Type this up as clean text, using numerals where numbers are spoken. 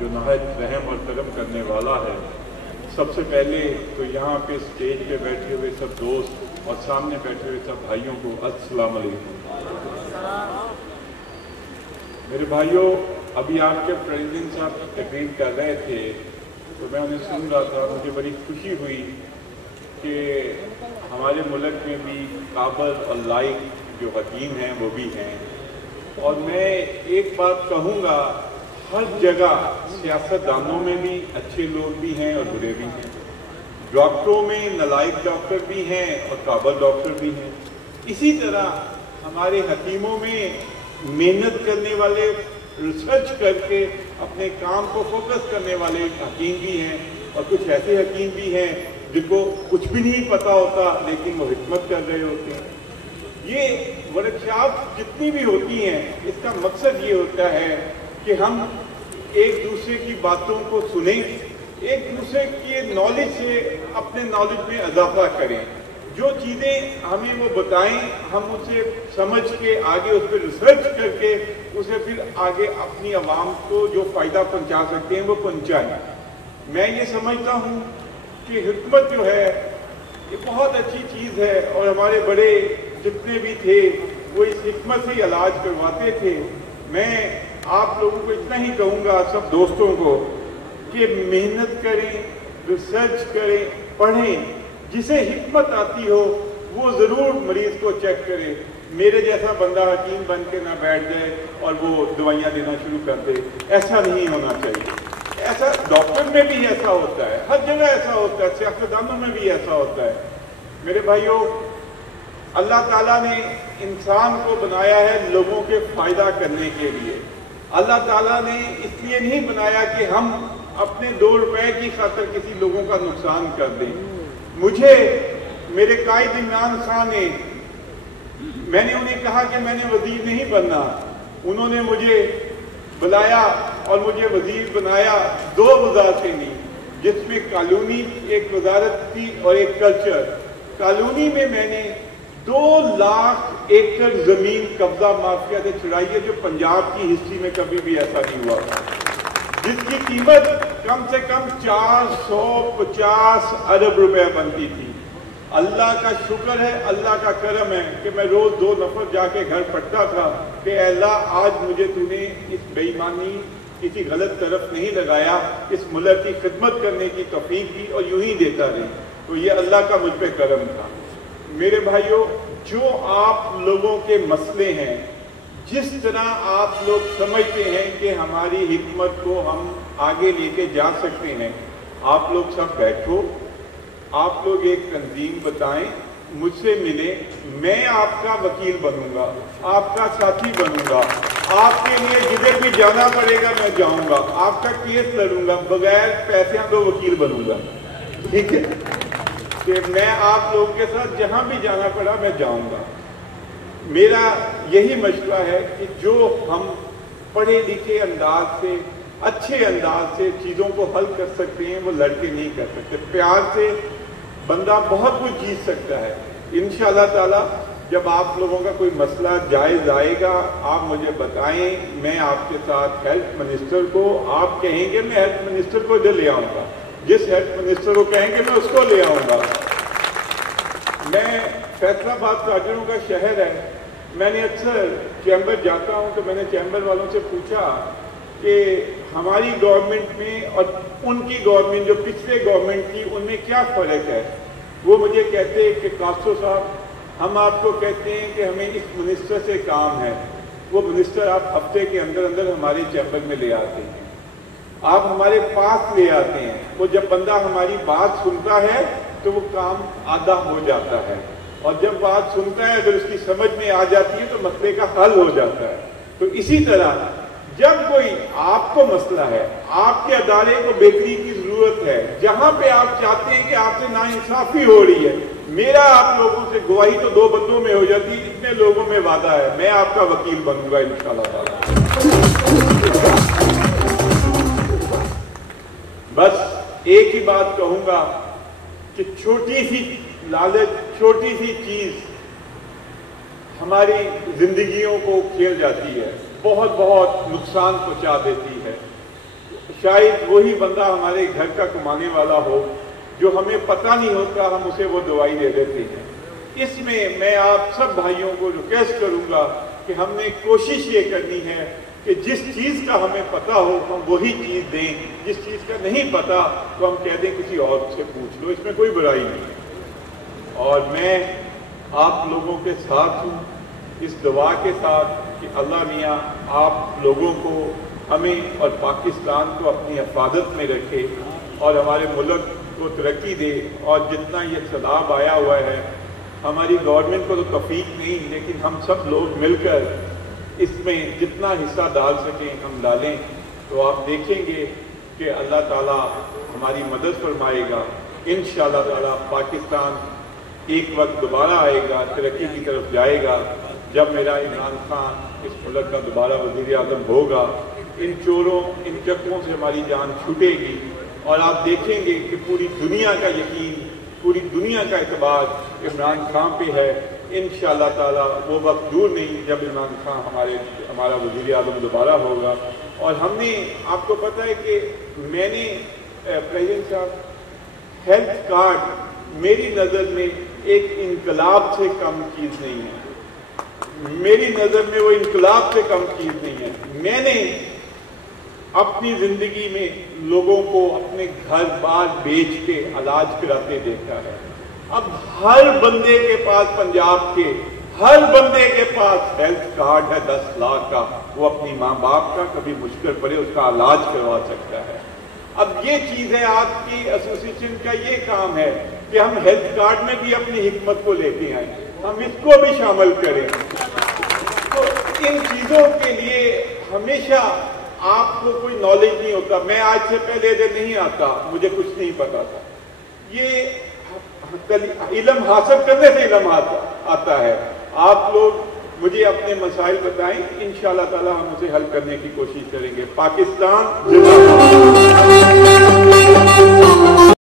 जो नहायत रहम और करम करने वाला है। सबसे पहले तो यहाँ पे स्टेज पे बैठे हुए सब दोस्त और सामने बैठे हुए सब भाइयों को अस्सलाम वालेकुम। मेरे भाइयों, अभी आपके प्रेसिडेंट साहब तकरीर कर रहे थे तो मैं उन्हें सुन रहा था, मुझे बड़ी खुशी हुई कि हमारे मुल्क में भी काबिल और लायक जो हकीम हैं वो भी हैं। और मैं एक बात कहूँगा, हर जगह सियासतदानों में भी अच्छे लोग भी हैं और बुरे भी हैं, डॉक्टरों में नालायक डॉक्टर भी हैं और काबिल डॉक्टर भी हैं। इसी तरह हमारे हकीमों में मेहनत करने वाले, रिसर्च करके अपने काम को फोकस करने वाले हकीम भी हैं और कुछ ऐसे हकीम भी हैं जिनको कुछ भी नहीं पता होता लेकिन वो हिकमत कर रहे होते हैं। ये वर्कशॉप जितनी भी होती हैं, इसका मकसद ये होता है कि हम एक दूसरे की बातों को सुनें, एक दूसरे की नॉलेज से अपने नॉलेज में इजाफा करें, जो चीज़ें हमें वो बताएं हम उसे समझ के आगे उस पर रिसर्च करके उसे फिर आगे अपनी आवाम को जो फ़ायदा पहुंचा सकते हैं वो पहुंचाएं। मैं ये समझता हूँ कि हिकमत जो है ये बहुत अच्छी चीज़ है और हमारे बड़े जितने भी थे वो इस हिकमत से इलाज करवाते थे। मैं आप लोगों को इतना ही कहूँगा, सब दोस्तों को, कि मेहनत करें, रिसर्च करें, पढ़ें, जिसे हिकमत आती हो वो ज़रूर मरीज़ को चेक करे। मेरे जैसा बंदा हकीम बन के ना बैठ जाए और वो दवाइयाँ देना शुरू कर दे, ऐसा नहीं होना चाहिए। ऐसा डॉक्टर में भी ऐसा होता है, हर जगह ऐसा होता है, सियासतदानों में भी ऐसा होता है। मेरे भाइयों, अल्लाह ताला ने इंसान को बनाया है लोगों के फ़ायदा करने के लिए। अल्लाह ताला ने इसलिए नहीं बनाया कि हम अपने 2 रुपए की खातिर किसी लोगों का नुकसान कर दें। मुझे मेरे कायद इमरान खान ने, मैंने उन्हें कहा कि मैंने वजीर नहीं बनना, उन्होंने मुझे बुलाया और मुझे वजीर बनाया 2 वजारतें नहीं, जिसमें कानूनी एक वजारत थी और एक कल्चर। कानूनी में मैंने 2 लाख एकड़ जमीन कब्जा माफिया से छुड़ाई है, जो पंजाब की हिस्ट्री में कभी भी ऐसा नहीं हुआ था, जिसकी कीमत कम से कम 450 अरब रुपए बनती थी। अल्लाह का शुक्र है, अल्लाह का करम है कि मैं रोज 2 नफर जाके घर पढ़ता था कि अल्लाह आज मुझे तूने इस बेईमानी किसी गलत तरफ नहीं लगाया, इस मुल्क की खिदमत करने की तौफीक दी और यूं ही देता रहे। तो ये अल्लाह का मुझ पे करम था। मेरे भाइयों, जो आप लोगों के मसले हैं, जिस तरह आप लोग समझते हैं कि हमारी हिकमत को हम आगे लेके जा सकते हैं, आप लोग सब बैठो, आप लोग एक तंजीम बताएं, मुझसे मिले, मैं आपका वकील बनूंगा, आपका साथी बनूंगा, आपके लिए जिधर भी जाना पड़ेगा मैं जाऊंगा, आपका केस लड़ूंगा, बगैर पैसे तो वकील बनूंगा। ठीक है कि मैं आप लोगों के साथ जहां भी जाना पड़ा मैं जाऊंगा। मेरा यही मशवरा है कि जो हम पढ़े लिखे अंदाज से, अच्छे अंदाज से चीज़ों को हल कर सकते हैं वो लड़के नहीं कर सकते। प्यार से बंदा बहुत कुछ जीत सकता है। इंशाअल्लाह ताला जब आप लोगों का कोई मसला जायज़ आएगा आप मुझे बताएं, मैं आपके साथ हेल्थ मिनिस्टर को, आप कहेंगे मैं हेल्थ मिनिस्टर को इधर ले आऊँगा, जिस हेल्थ मिनिस्टर को कहेंगे मैं उसको ले आऊँगा। मैं फैसलाबाद ताजरों का शहर है, मैंने अक्सर चैम्बर जाता हूँ तो मैंने चैम्बर वालों से पूछा कि हमारी गवर्नमेंट में और उनकी गवर्नमेंट जो पिछले गवर्नमेंट थी उनमें क्या फ़र्क है। वो मुझे कहते हैं कि कासो साहब, हम आपको कहते हैं कि हमें इस मिनिस्टर से काम है, वो मिनिस्टर आप हफ्ते के अंदर अंदर हमारे चैम्बर में ले आते हैं, आप हमारे पास ले आते हैं। वो जब बंदा हमारी बात सुनता है तो वो काम आधा हो जाता है, और जब बात सुनता है अगर उसकी समझ में आ जाती है तो मसले का हल हो जाता है। तो इसी तरह जब कोई आपको मसला है, आपके अदारे को बेहतरी की जरूरत है, जहां पे आप चाहते हैं कि आपसे नाइंसाफी हो रही है, मेरा आप लोगों से गवाही तो 2 बंदों में हो जाती है, इतने लोगों में वादा है मैं आपका वकील बनूंगा इंशाअल्लाह। बस एक ही बात कहूंगा कि छोटी सी लालच, छोटी सी चीज हमारी जिंदगियों को खेल जाती है, बहुत बहुत नुकसान पहुंचा देती है। शायद वही बंदा हमारे घर का कमाने वाला हो जो हमें पता नहीं होता, हम उसे वो दवाई दे देते हैं। इसमें मैं आप सब भाइयों को रिक्वेस्ट करूंगा कि हमने कोशिश ये करनी है कि जिस चीज़ का हमें पता हो हम वही चीज़ दें, जिस चीज़ का नहीं पता तो हम कह दें किसी और से पूछ लो, इसमें कोई बुराई नहीं है। और मैं आप लोगों के साथ हूँ इस दुआ के साथ कि अल्लाह मियाँ आप लोगों को, हमें और पाकिस्तान को अपनी हिफाजत में रखे और हमारे मुल्क को तरक्की दे। और जितना ये सैलाब आया हुआ है, हमारी गवर्नमेंट को तो तौफीक नहीं, लेकिन हम सब लोग मिलकर इसमें जितना हिस्सा डाल सकें हम डालें, तो आप देखेंगे कि अल्लाह ताला हमारी मदद फरमाएगा। इंशाअल्लाह ताला पाकिस्तान एक वक्त दोबारा आएगा, तरक्की की तरफ जाएगा, जब मेरा इमरान खान इस मुल्क का दोबारा वज़ीर आज़म होगा। इन चोरों, इन चक्रों से हमारी जान छूटेगी और आप देखेंगे कि पूरी दुनिया का यकीन, पूरी दुनिया का एतबार इमरान खान पे है। इंशाअल्लाह ताला वो वक्त दूर नहीं जब इमरान खान हमारा वज़ीर आज़म दोबारा होगा। और हमने, आपको पता है कि मैंने प्रेसिडेंट साहब, हेल्थ कार्ड मेरी नज़र में एक इनकलाब से कम चीज़ नहीं है, मेरी नज़र में वो इनकलाब से कम चीज़ नहीं है। मैंने अपनी ज़िंदगी में लोगों को अपने घर बार बेच के इलाज कराते देखा है। अब हर बंदे के पास, पंजाब के हर बंदे के पास हेल्थ कार्ड है 10 लाख का, वो अपनी माँ बाप का कभी मुश्किल पड़े उसका इलाज करवा सकता है। अब ये चीज़ है, आपकी एसोसिएशन का ये काम है कि हम हेल्थ कार्ड में भी अपनी हिकमत को लेके आए, हम इसको भी शामिल करें। तो इन चीज़ों के लिए हमेशा आपको कोई नॉलेज नहीं होता। मैं आज से पहले दिन नहीं आता, मुझे कुछ नहीं पता था। ये इल्म हासिल करने से इल्म आता है। आप लोग मुझे अपने मसाइल बताएं, इंशाअल्लाह ताला हम उसे हल करने की कोशिश करेंगे। पाकिस्तान जिंदाबाद।